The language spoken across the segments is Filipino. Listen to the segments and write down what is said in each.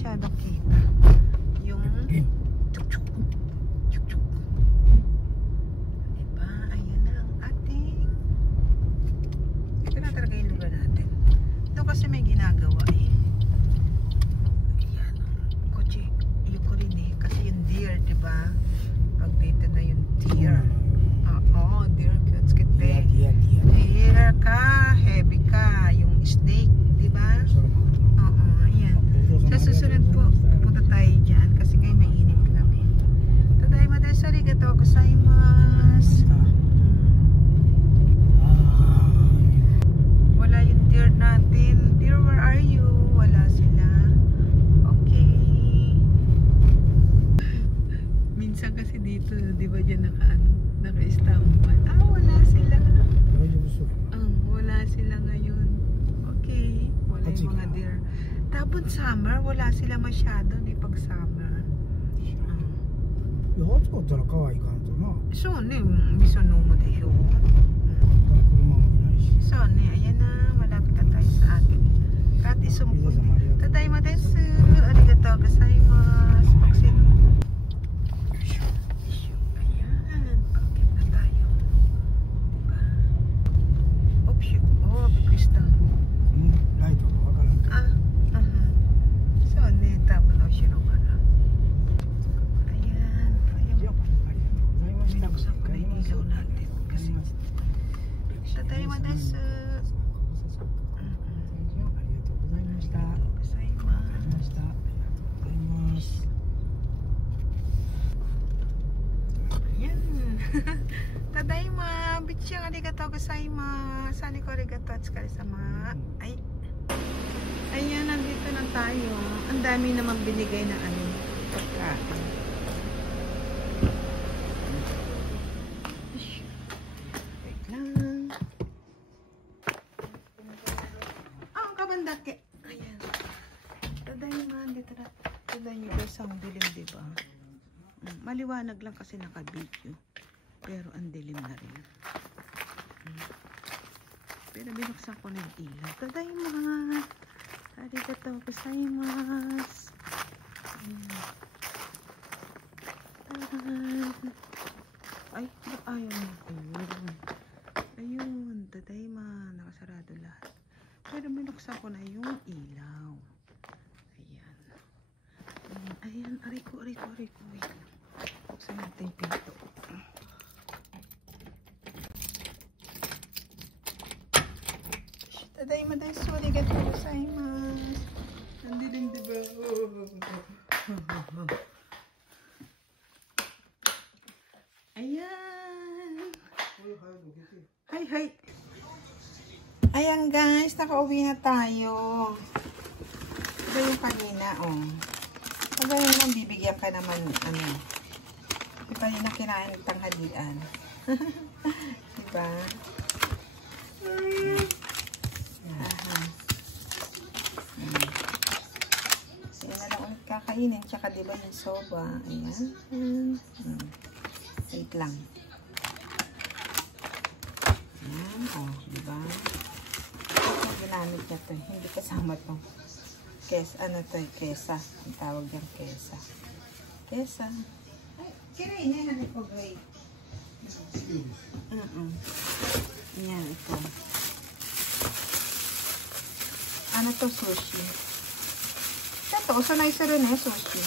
masyadong kita yung chuk-chuk. Chuk-chuk. Diba? Ayun na ang ating. Ito na talaga yung lugar natin. Ito kasi may ginagawa eh. Ayan. Kotse. Yung ko rin eh. Kasi yung deer, diba? Pag dito na yung deer. Oo, deer. Deer ka. Heavy ka. Yung snake. Diba? Oo. Ayan. Sa susunod po, punta tayo dyan. Kasi ngayon mainit lang eh. Tadayma desu arigatou gozaimasu. Wala yung deer natin. Deer, where are you? Wala sila. Okay. Minsan kasi dito, di ba dyan naka-standby. Wala sila. Wala sila ngayon. Okay. Wala yung mga deer. Tapos summer, wala sila masyado. Di pag summer. So, misonomo de yo. So, ayan na. Malapit na tayo sa atin. Kati sumpon. Tadayma desu. Arigatou gozaimasu. Paksin. Ayan. Pakit na tayo. Diba? Oh, Krista. So, tama na siya naman. Ayan. Binuksan ko na yung ilaw natin. Kasi tadayma desu. Tadaima, bichang arigatou gozaimasu. Sani ko arigatou atsukaresama. Ay. Ayan, nandito na tayo. Ang dami naman binigay na pagkain. Wait lang. Ang kabandake. Ayan. Tadaima, dito na. Tignan nyo guys, ang dilim, diba? Maliwanag lang kasi naka-video. Pero ang dilim na rin. Pero binuksan ko na yung ilaw. Tadaima! Arigatou gozaimasu. Ay, ayaw na. Ayun, tadaima. Nakasarado lahat. Pero binuksan ko na yung ilaw. Ayan. Ayan, ariko. Buksan natin yung pinto. Tadayma desu, arigatou gozaimasu. Nandilim, diba? Ayan. Hi. Ayan guys, nakauwi na tayo. Ito yung kanina, oh. Aba yung bibigyan ka naman, Di pa rin na kinain ng tanghalian. Diba? Yan na lang ulit kakainin. Tsaka diba yung soba. Ayan. Wait lang. Ayan. Oh, diba? Ito ginamit niya to. Hindi kasama to. Kesa. Kesa. Ang tawag yung kesa. Kesa. Ay, kirain yan. Ano ko, Gray? Ayan, ito. Ano to, sushi? Ito, sanay sa rin sushi.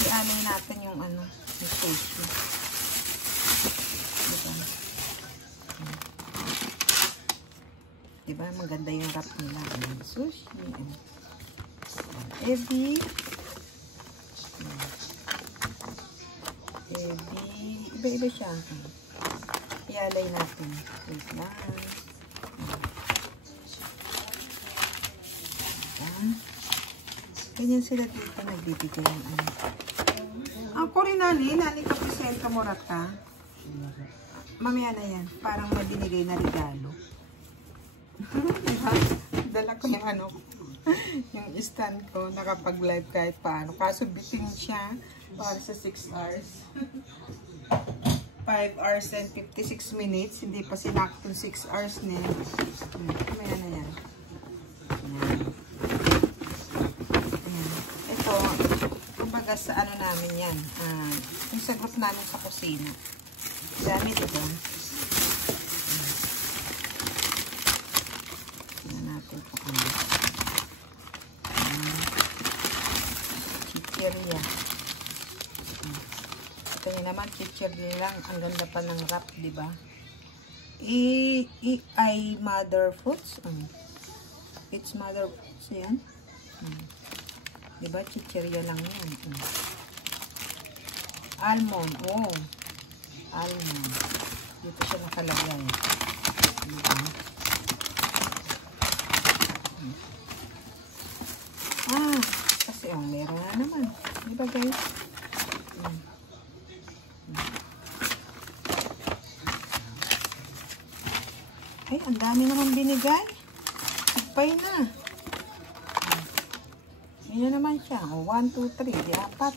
I-alay natin yung yung sushi. Diba? Maganda yung wrap nila. Sushi. Ebi. Iba-iba siya. I-alay natin. Wait lang. Ganyan sila dito nagbibigay ng Ako rin nani kapresenta mo rata. Mamaya na yan. Parang may binigay na regalo. Dala ko yung yung stand ko. Nakapag-live kahit paano. Kaso biting siya para sa 6 hours. 5 hours and 56 minutes. Hindi pa sinakto 6 hours na yan. Mamaya na yan. Ayan. sa ano namin yan. Yung sa group namin sa kusina. Dami, diba? Tignan natin kung ano. Chicheria. Ito nyo naman, chicheria lang. Ang ganda pa ng wrap, diba? I mother fruits. It's mother fruits yan. Diba? Chicheria lang yan. Almond. Oh. Almond. Dito siya nakalagay. Diba? Kasi meron na naman. Diba guys? Ay, ang dami naman binigay. Sigpay na. Yan naman siya. 1, 2, 3. 4.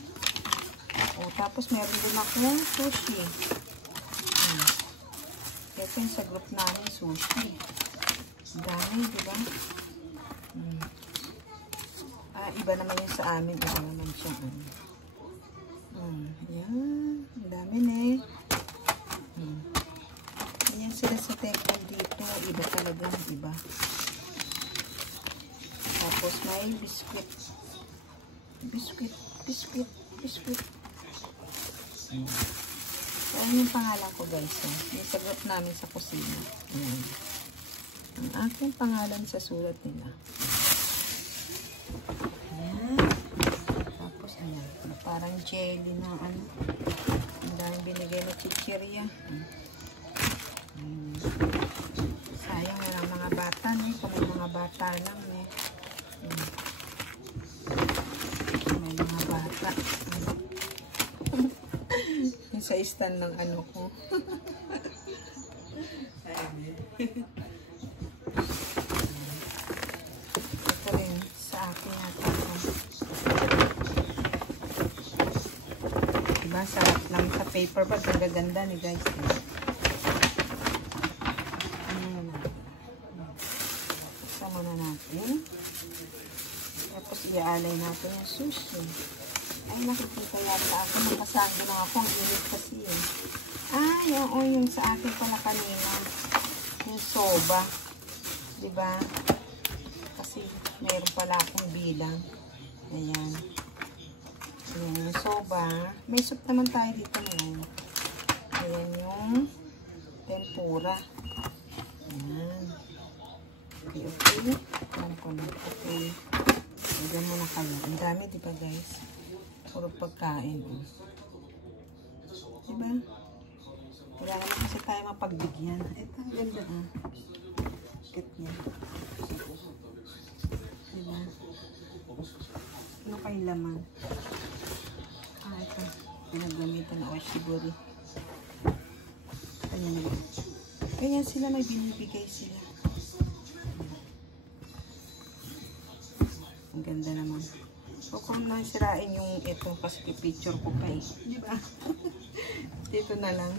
Tapos meron din akong sushi. Ito yung sa group namin, sushi. Dami, diba? Iba naman yung sa amin. Iba naman siya. Yan. Ang dami na eh. Yan sila sa temple dito. Iba talaga. Iba. Tapos may biscuit. Biscuit. So, ayun yung pangalan ko guys. Yung sa group namin sa kusina. Ayan. Ang aking pangalan sa sulat nila. Ayan. Tapos ayan. Parang jelly na ano. Ang daming binigay na chicheria. Sayang walang mga bata. Kung may mga bata lang eh. May mga bata. Yung sa stand ng ano ko. Ito rin sa akin natin. Diba? Sarap lang sa paper bag. Ang gaganda ni guys. Sama na natin. Tapos iaalay natin yung sushi. Ay, nakikita yata ako. Nakasando na ako. Ang init kasi yun. Yung sa akin pala kanina. Yung soba. Diba? Kasi mayroon pala akong bilang. Ayan. Yung soba. May soup naman tayo dito ngayon. Ayan yung tempura. Ayan. Okay. Ayan ko na. Okay. Ayan muna kayo. Ang dami, diba guys? Puro pagkain. Diba? Wala naman kasi tayo mapagbigyan. Ito, ang ganda. Kat niya. Diba? Ano kayong laman? Ito. Pinagamitan na oshibori. Ganyan sila, may binibigay sila. Ang ganda naman. O kung nasirain yung ito, kasi picture ko pa eh. Diba? Dito na lang.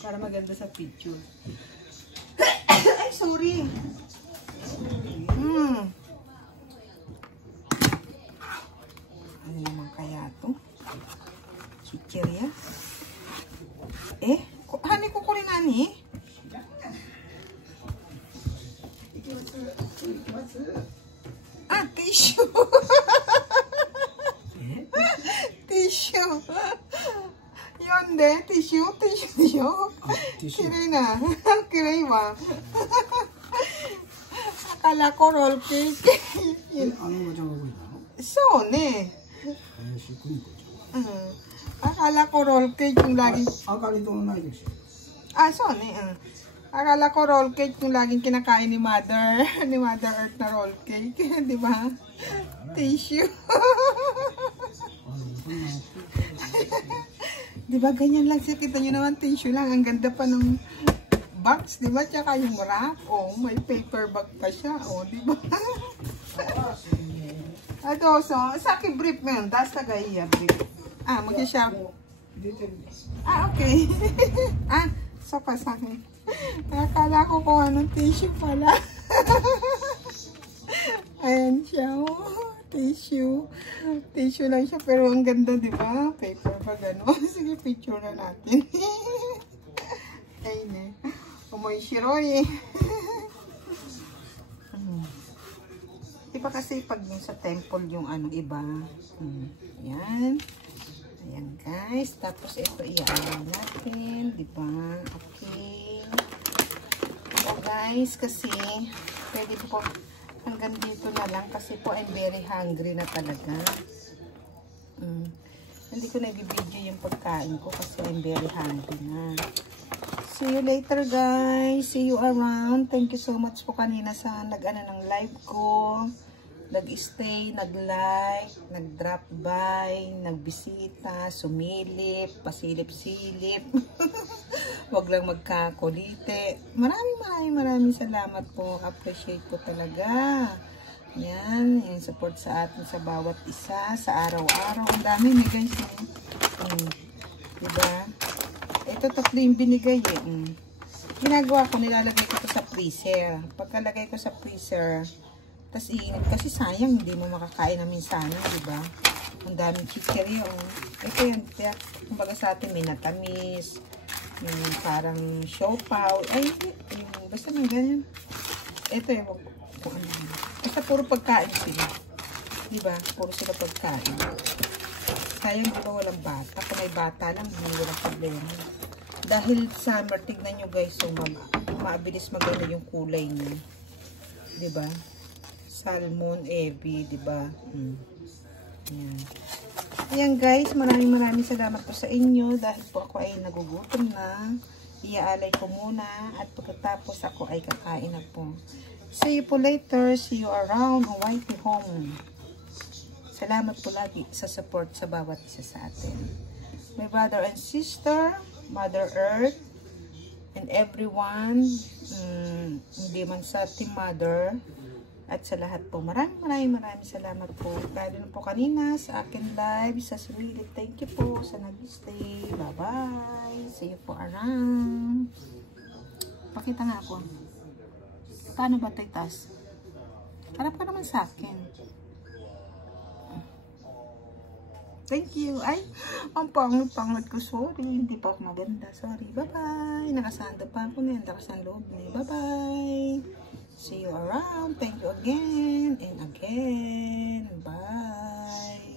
Para maganda sa picture. Ay, sorry. Ano naman kaya ito? Chicheria? Hani ko rin ani? Tissue. Tissue. Yonde, tissue. Kiray na. Kiray ba? Akala ko roll cake. So, ne. Akala ko roll cake yung lagi. So, ne. Akala ko roll cake yung laging kinakain ni Mother Earth na roll cake. Di ba? Tissue. Di ba ganyan lang siya? Kita nyo naman, tissue lang. Ang ganda pa ng box, di ba? Tsaka yung wrap. May paper bag pa siya. Di ba? Ito, so, sa akin brief mo yun. Das tagaiya brief. Mag-share. Okay. So pa sa akin. Nakakala ko kung anong tissue pala. Ayan siya. Oh, tissue. Tissue lang siya pero ang ganda, di ba? Paper pa gano'n. Sige, picture na natin. Ayun eh. Umoy shiroy eh. Diba kasi pag yung sa temple yung ano iba. Ayan. Ayan guys. Tapos ito i-ano natin. Diba? Okay. So guys, kasi pwede po hanggang dito na lang kasi po I'm very hungry na talaga. Hindi ko nag-video yung pagkain ko kasi I'm very hungry na. See you later guys. See you around. Thank you so much po kanina sa nag-ano ng live ko. Nag-stay, nag-like, nag-drop by, nagbisita, sumilip, pasilip-silip. Wag lang magkakulite. Maraming salamat po. Appreciate po talaga. Yan, yung support sa atin sa bawat isa, sa araw-araw. Ang dami na guys. Diba? Ito tatlo yung binigay eh. Ginagawa ko, nilalagay ko ito sa freezer. Pagkalagay ko sa freezer, tas iinit kasi sayang, hindi mo makakain na minsanan, diba? Ang daming chichiryo. Ito yun, kumbaga sa atin may natamis, yung parang siopaw. Ay, basta may ganyan. Ito yung, kung ano. Basta puro pagkain sila. Diba? Puro sila pagkain. Sayang, diba walang bata? Kung may bata lang, hindi walang problema. Dahil summer, tignan nyo guys, so mabilis maganda yung kulay nyo. Diba? Salmon, ebi, diba? Ayan. Ayan guys, maraming salamat po sa inyo dahil po ako ay nagugutom na. Iaalay ko muna at pagkatapos ako ay kakain na po. See you po later. See you around Hawaii home. Salamat po lagi sa support sa bawat isa sa atin. My brother and sister, Mother Earth, and everyone, hindi man sa Team Mother, at sa lahat po, maraming salamat po. Lalo na po kanina sa akin live, sa Sumilip. Thank you po sa nag-stay. Bye-bye. See you po around. Pakita nga ako. Paano ba tayo tas? Harap ka naman sa akin. Thank you. Ay, ang pangit ko. Sorry. Hindi pa ako maganda. Sorry. Bye-bye. Nakasando pa ako na yan. Nakasando loob na yun. Bye-bye. See you around. Thank you again and again. Bye.